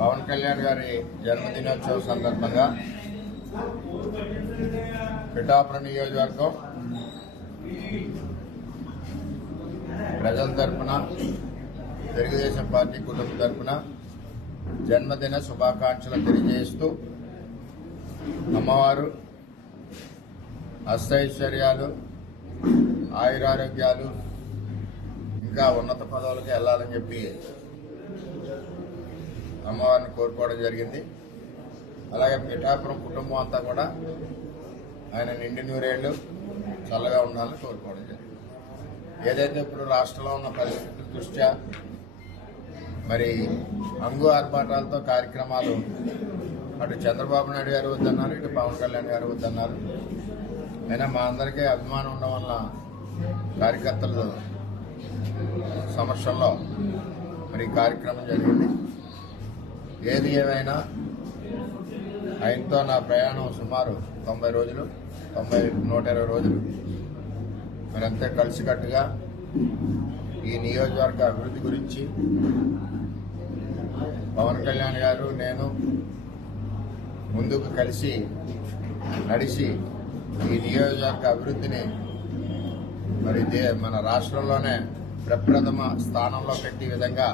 పవన్ కళ్యాణ్ గారి జన్మదినోత్సవం సందర్భంగా పిఠాపురం నియోజకవర్గం ప్రజల తరపున తెలుగుదేశం పార్టీ కుటుంబం తరపున జన్మదిన శుభాకాంక్షలు తెలియజేస్తూ అమ్మవారు అష్టైశ్వర్యాలు, ఆయురారోగ్యాలు, ఇంకా ఉన్నత పదవులకు వెళ్ళాలని చెప్పి అమ్మవారిని కోరుకోవడం జరిగింది. అలాగే పిఠాపురం కుటుంబం అంతా కూడా ఆయన నిండి నూరేళ్లు చల్లగా ఉండాలని కోరుకోవడం జరిగింది. ఏదైతే ఇప్పుడు రాష్ట్రంలో ఉన్న పరిస్థితుల దృష్ట్యా మరి అంగు ఆర్భాటాలతో కార్యక్రమాలు అటు చంద్రబాబు నాయుడు గారు వద్దన్నారు, ఇటు పవన్ కళ్యాణ్ గారు వద్దన్నారు. అయినా మా అందరికీ అభిమానం ఉండడం వల్ల కార్యకర్తల సమక్షంలో మరి కార్యక్రమం జరిగింది. ఏది ఏమైనా ఆయనతో నా ప్రయాణం సుమారు 90 రోజులు, 120 రోజులు. మరంతా కలిసికట్టుగా ఈ నియోజకవర్గ అభివృద్ధి గురించి పవన్ కళ్యాణ్ గారు, నేను ముందుకు కలిసి నడిచి ఈ నియోజకవర్గ అభివృద్ధిని మరి మన రాష్ట్రంలోనే ప్రప్రథమ స్థానంలో పెట్టే విధంగా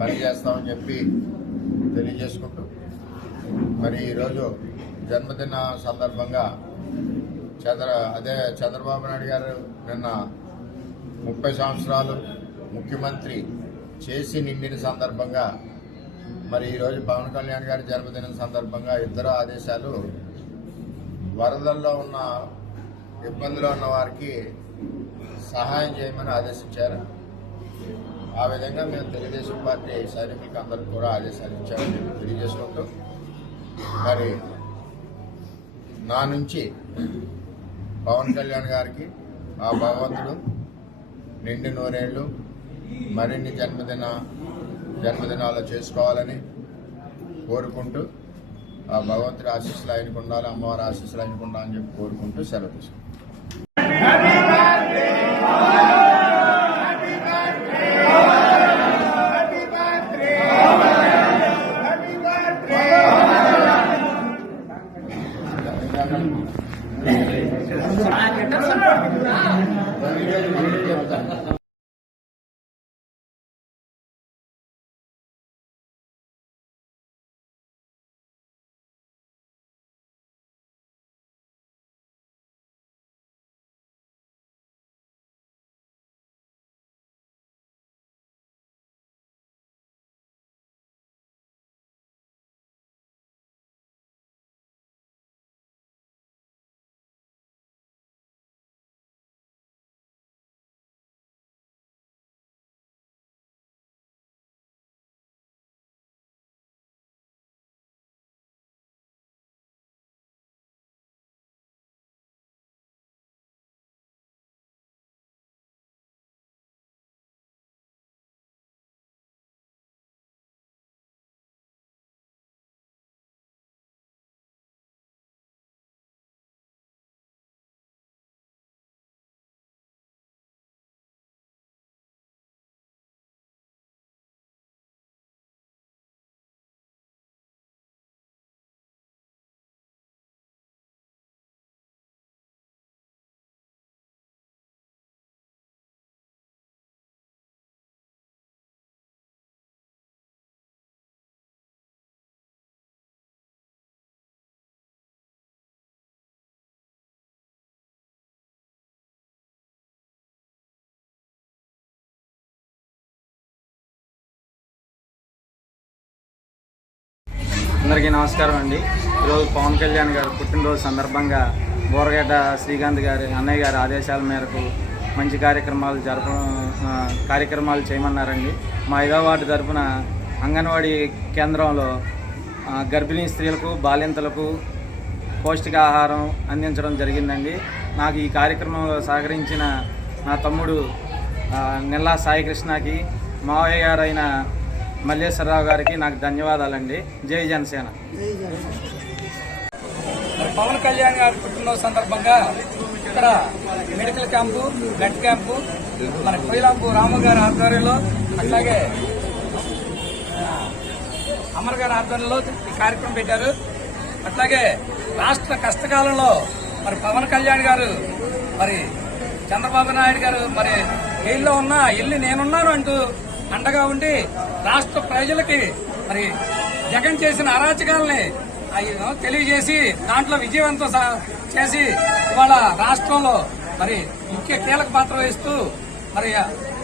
పనిచేస్తామని చెప్పి తెలియజేసుకుంటూ మరి ఈరోజు జన్మదిన సందర్భంగా చంద్రబాబు నాయుడు గారు నిన్న 30 సంవత్సరాలు ముఖ్యమంత్రి చేసి నిండిన సందర్భంగా మరి ఈరోజు పవన్ కళ్యాణ్ గారి జన్మదినం సందర్భంగా ఇద్దరు ఆదేశాలు, వరదల్లో ఉన్న ఇబ్బందులు ఉన్న వారికి సహాయం చేయమని ఆదేశించారు. ఆ విధంగా మేము తెలుగుదేశం పార్టీ సైనికులకు అందరికీ కూడా ఆదేశాలు ఇచ్చామని తెలియజేసుకుంటూ మరి నా నుంచి పవన్ కళ్యాణ్ గారికి ఆ భగవంతుడు నిండి నూరేళ్లు మరిన్ని జన్మదినాలు చేసుకోవాలని కోరుకుంటూ ఆ భగవంతుడి ఆశీస్సులు ఆయనకు ఉండాలి, అమ్మవారి ఆశీస్సులు ఆయనకు ఉండాలని చెప్పి కోరుకుంటూ సెలవు తీసుకుంటాం. అందరికీ నమస్కారం అండి. ఈరోజు పవన్ కళ్యాణ్ గారు పుట్టినరోజు సందర్భంగా బోరగడ్డ శ్రీకాంత్ గారి అన్నయ్య గారి ఆదేశాల మేరకు మంచి కార్యక్రమాలు చేయమన్నారండి. మా 5వ వార్డు తరఫున అంగన్వాడీ కేంద్రంలో గర్భిణీ స్త్రీలకు, బాలింతలకు పౌష్టికాహారం అందించడం జరిగిందండి. నాకు ఈ కార్యక్రమంలో సహకరించిన నా తమ్ముడు నెల్లా సాయికృష్ణకి, మావయ్య గారైన మల్లేశ్వరరావు గారికి నాకు ధన్యవాదాలండి. జై జనసేన. పవన్ కళ్యాణ్ గారి పుట్టినరోజు సందర్భంగా ఇక్కడ మెడికల్ క్యాంపు, బ్లడ్ క్యాంపు మన కొయిలాపు రాము గారి ఆధ్వర్యంలో, అట్లాగే అమర్ గారి ఆధ్వర్యంలో ఈ కార్యక్రమం పెట్టారు. అట్లాగే రాష్ట్ర కష్టకాలంలో మరి పవన్ కళ్యాణ్ గారు, మరి చంద్రబాబు నాయుడు గారు మరి జైల్లో ఉన్నా వెళ్ళి నేనున్నాను అంటూ అండగా ఉండి రాష్ట్ర ప్రజలకి మరి జగన్ చేసిన అరాచకాలని తెలియజేసి దాంట్లో విజయవంతం చేసి ఇవాళ రాష్ట్రంలో మరి ముఖ్య కీలక పాత్ర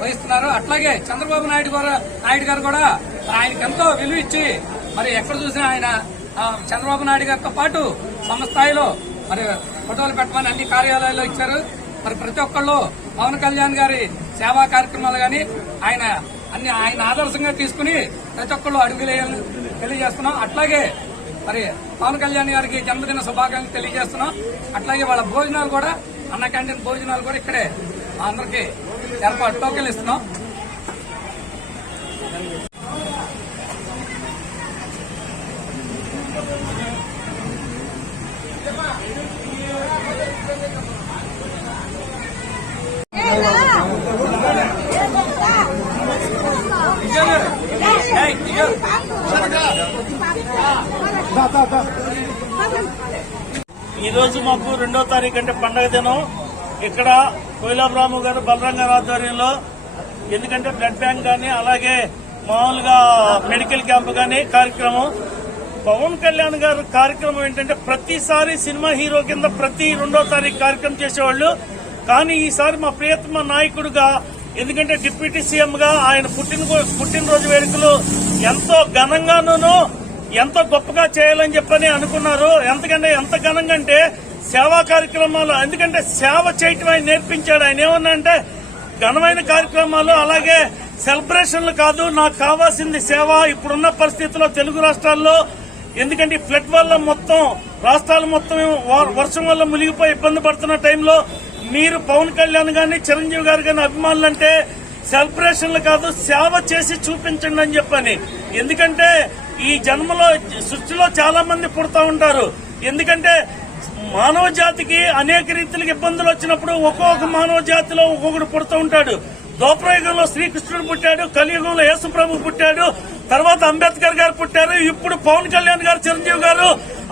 వహిస్తున్నారు. అట్లాగే చంద్రబాబు నాయుడు గారు కూడా ఆయనకి ఎంతో విలువ ఇచ్చి మరి ఎక్కడ చూసినా ఆయన చంద్రబాబు నాయుడు గారితో పాటు సమస్థాయిలో మరి ఫోటోలు పెట్టమని అన్ని కార్యాలయాల్లో ఇచ్చారు. మరి ప్రతి ఒక్కళ్ళు పవన్ కళ్యాణ్ గారి సేవా కార్యక్రమాలు గాని ఆయన ఆదర్శంగా తీసుకుని ప్రతి ఒక్కళ్ళు అడుగులేయాలని తెలియజేస్తున్నాం. అట్లాగే మరి పవన్ కళ్యాణ్ గారికి జన్మదిన శుభాకాంక్షలు తెలియజేస్తున్నాం. అట్లాగే వాళ్ళ భోజనాలు కూడా అన్న క్యాంటీన్ భోజనాలు కూడా ఇక్కడే అందరికి ఏర్పాటు టోకెన్లు ఇస్తున్నాం. ఈ రోజు మాకు 2వ తారీఖు అంటే పండగ దినం. ఇక్కడ కోయిలాబ్రాహ్మ గారు బలరాం గారి ఆధ్వర్యంలో, ఎందుకంటే బ్లడ్ బ్యాంక్ గానీ అలాగే మామూలుగా మెడికల్ క్యాంప్ గానీ కార్యక్రమం. పవన్ కళ్యాణ్ గారు కార్యక్రమం ఏంటంటే ప్రతిసారి సినిమా హీరో కింద ప్రతి 2వ తారీఖు కార్యక్రమం చేసేవాళ్లు. కానీ ఈసారి మా ప్రియతమ నాయకుడుగా, ఎందుకంటే డిప్యూటీ సీఎం గా ఆయన పుట్టినరోజు వేడుకలు ఎంతో ఘనంగానూ ఎంతో గొప్పగా చేయాలని చెప్పని అనుకున్నారు. ఎందుకంటే ఎంత ఘనంగా అంటే సేవా కార్యక్రమాలు, ఎందుకంటే సేవ చేయటం ఆయన నేర్పించాడు. ఆయన ఏమన్నా అంటే ఘనమైన కార్యక్రమాలు అలాగే సెలబ్రేషన్లు కాదు, నాకు కావాల్సింది సేవ. ఇప్పుడున్న పరిస్థితుల్లో తెలుగు రాష్ట్రాల్లో, ఎందుకంటే ఫ్లడ్ వల్ల మొత్తం రాష్ట్రాలు మొత్తం వర్షం వల్ల మునిగిపోయి ఇబ్బంది పడుతున్న టైంలో మీరు పవన్ కళ్యాణ్ గాని చిరంజీవి గారు గాని అభిమానులంటే సెలబ్రేషన్లు కాదు, సేవ చేసి చూపించండి అని చెప్పని. ఎందుకంటే ఈ జన్మలో సృష్టిలో చాలా మంది పుడతా ఉంటారు. ఎందుకంటే మానవ జాతికి అనేక రీతిలకు ఇబ్బందులు వచ్చినప్పుడు ఒక్కొక్క మానవ జాతిలో ఒక్కొక్కడు పుడుతూ ఉంటాడు. ద్వాపరయుగంలో శ్రీకృష్ణుడు పుట్టాడు, కలియుగంలో యేసుప్రభు పుట్టాడు, తర్వాత అంబేద్కర్ గారు పుట్టారు, ఇప్పుడు పవన్ కళ్యాణ్ గారు, చిరంజీవి గారు,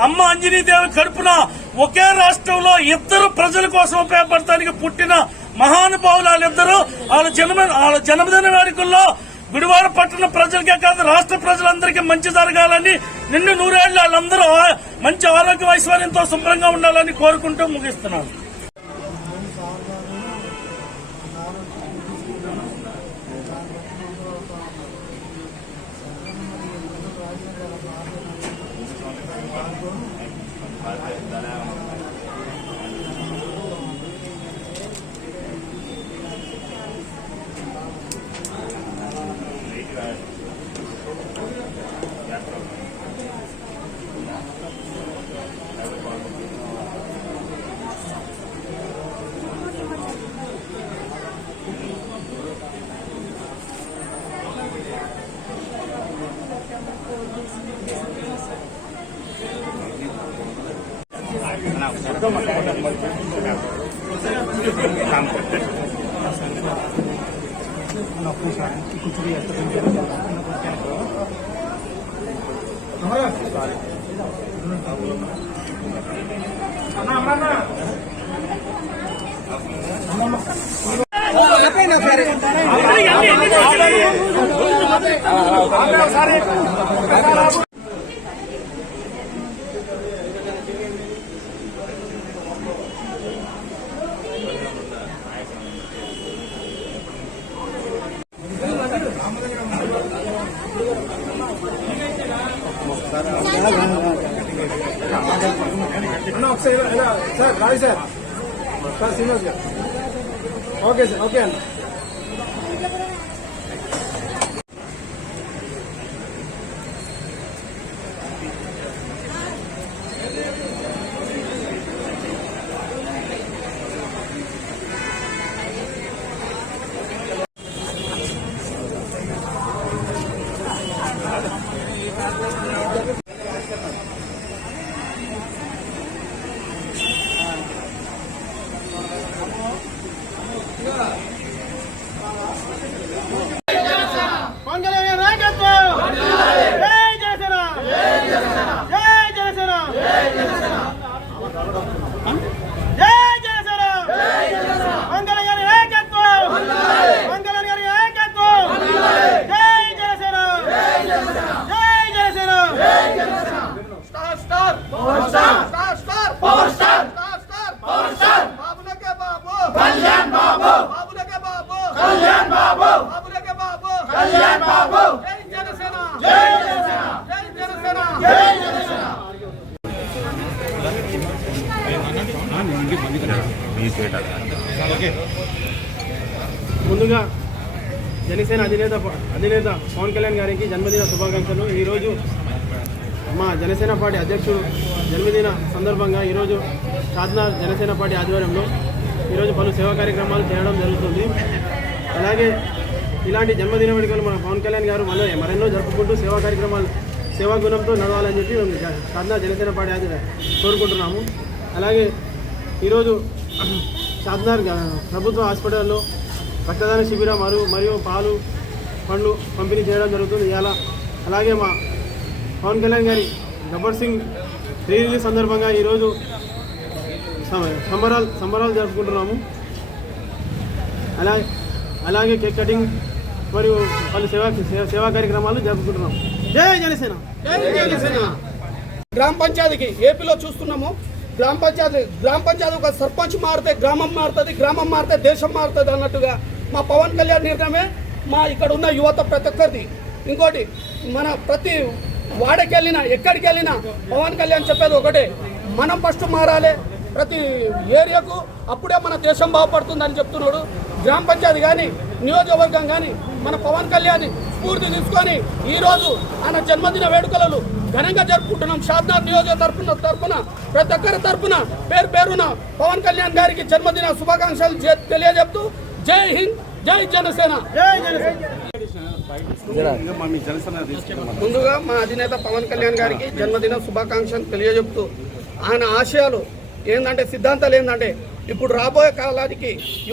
అమ్మ అంజనీదేవి కడుపున ఒకే రాష్ట్రంలో ఇద్దరు ప్రజల కోసం ఉపయోగపడటానికి పుట్టిన మహానుభావులు వాళ్ళిద్దరూ. వాళ్ళ జన్మదిన వేడుకల్లో గుడివాడ పట్టణ ప్రజలకే కాదు రాష్ట్ర ప్రజలందరికీ మంచి జరగాలని, నిండు 100 ఏళ్లు వాళ్ళందరూ మంచి ఆరోగ్య ఐశ్వర్యంతో శుభ్రంగా ఉండాలని కోరుకుంటూ ముగిస్తున్నాను. సార్ రాయి సార్ శ్రీనివాస్ గారు ఓకే సార్ ఓకే అన్న ముందుగా జనసేన అధినేత పవన్ కళ్యాణ్ గారికి జన్మదిన శుభాకాంక్షలు. ఈరోజు మా జనసేన పార్టీ అధ్యక్షుడు జన్మదిన సందర్భంగా ఈరోజు షాద్నగర్ జనసేన పార్టీ ఆధ్వర్యంలో ఈరోజు పలు సేవా కార్యక్రమాలు చేయడం జరుగుతుంది. అలాగే ఇలాంటి జన్మదిన వేడుకలు మన పవన్ కళ్యాణ్ గారు మరెన్నో జరుపుకుంటూ సేవా కార్యక్రమాలు సేవా గుణంతో నడవాలని చెప్పి షాద్నగర్ జనసేన పార్టీ కోరుకుంటున్నాము. అలాగే ఈరోజు షాద్నగర్ ప్రభుత్వ హాస్పిటల్లో రక్తదాన శిబిరం మరియు పాలు పండ్లు పంపిణీ చేయడం జరుగుతుంది ఇవాళ. అలాగే మా పవన్ కళ్యాణ్ గారి గబ్బర్ సింగ్ రీ రిలీజ్ సందర్భంగా ఈరోజు సంబరాలు జరుపుకుంటున్నాము. అలాగే కేక్ కటింగ్ మరియు పలు సేవా కార్యక్రమాలు జరుపుకుంటున్నాము. జై జనసేన. గ్రామ పంచాయతీకి ఏపీలో చూస్తున్నాము. గ్రామ పంచాయతీ ఒక సర్పంచ్ మారితే గ్రామం మారుతుంది, గ్రామం మారితే దేశం మారుతుంది అన్నట్టుగా మా పవన్ కళ్యాణ్ నిర్ణయమే మా ఇక్కడ ఉన్న యువత ప్రతి ఒక్కరిది. ఇంకోటి మన ప్రతి వాడకి వెళ్ళినా ఎక్కడికి వెళ్ళినా పవన్ కళ్యాణ్ చెప్పేది ఒకటే, మనం ఫస్ట్ మారాలి ప్రతి ఏరియాకు, అప్పుడే మన దేశం బాగుపడుతుందని చెప్తున్నాడు. గ్రామ పంచాయతీ కానీ నియోజకవర్గం కానీ మన పవన్ కళ్యాణ్ స్ఫూర్తి తీసుకొని ఈరోజు ఆయన జన్మదిన వేడుకలను ఘనంగా జరుపుకుంటున్నాం. షాద్నగర్ నియోజక తరఫున ప్రతి ఒక్కరి తరఫున పేరున పవన్ కళ్యాణ్ గారికి జన్మదిన శుభాకాంక్షలు తెలియజెప్తూ జై హింద్, జై జనసేన. ముందుగా మా అధినేత పవన్ కళ్యాణ్ గారికి జన్మదిన శుభాకాంక్షలు తెలియజెప్తూ ఆయన ఆశయాలు ఏంటంటే, సిద్ధాంతాలు ఏంటంటే ఇప్పుడు రాబోయే కాలానికి యువ